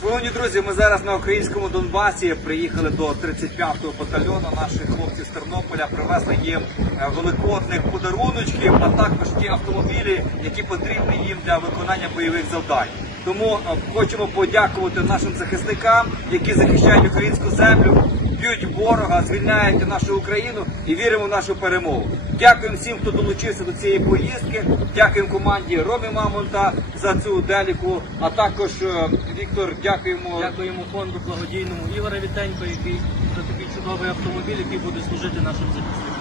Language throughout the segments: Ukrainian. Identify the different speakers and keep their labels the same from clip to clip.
Speaker 1: Шановні друзі, ми зараз на українському Донбасі приїхали до 35-го батальйону. Наші хлопці з Тернополя привезли їм е, великодних подаруночків, а також ті автомобілі, які потрібні їм для виконання бойових завдань. Тому е, хочемо подякувати нашим захисникам, які захищають українську землю, б'ють ворога, звільняють нашу Україну і віримо в нашу перемогу. Дякуємо всім, хто долучився до цієї поїздки. Дякуємо команді Ромі Мамонта за цю деліку. А також е, Віктор, дякуємо. Дякуємо фонду благодійному Ігоря Вітенько, який за такий чудовий автомобіль, який буде служити нашим захисникам.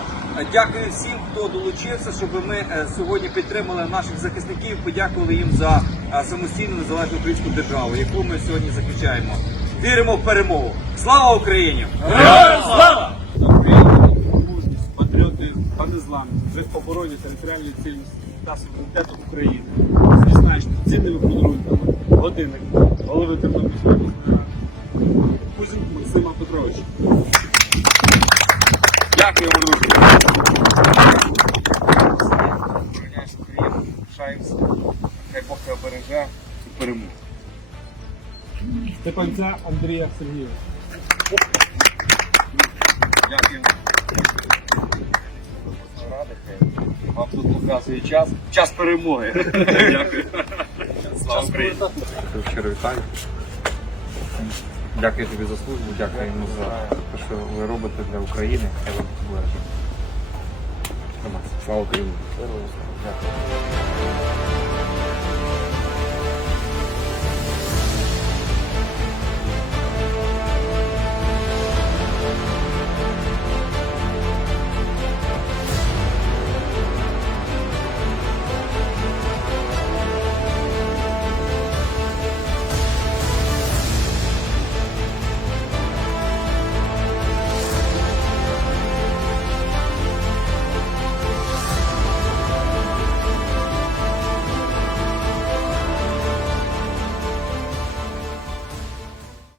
Speaker 1: Дякую всім, хто долучився, щоб ми е, сьогодні підтримали наших захисників. Подякували їм за е, самостійну незалежну українську державу, яку ми сьогодні захищаємо. Віримо в перемогу. Слава Україні! мужність, патріоти та незламність вже в обороні територіальної цілісності та суверенітету України. Відзначте цінними подарунками годинник голови Тернопільської обласної ради Кузінку Максима Петровича. Дякуємо, друзі. Обороняєш Україну, пишаємося. Хай Бог тебе береже і перемогу. Степанця Андрія Сергійовича. Дякуємо. Вам тут показує час. Час перемоги. Дякую. Слава Україні. Щиро вітаю. Дякую тобі за службу, дякуємо за те, що ви робите для України. Слава Україні! Дякую.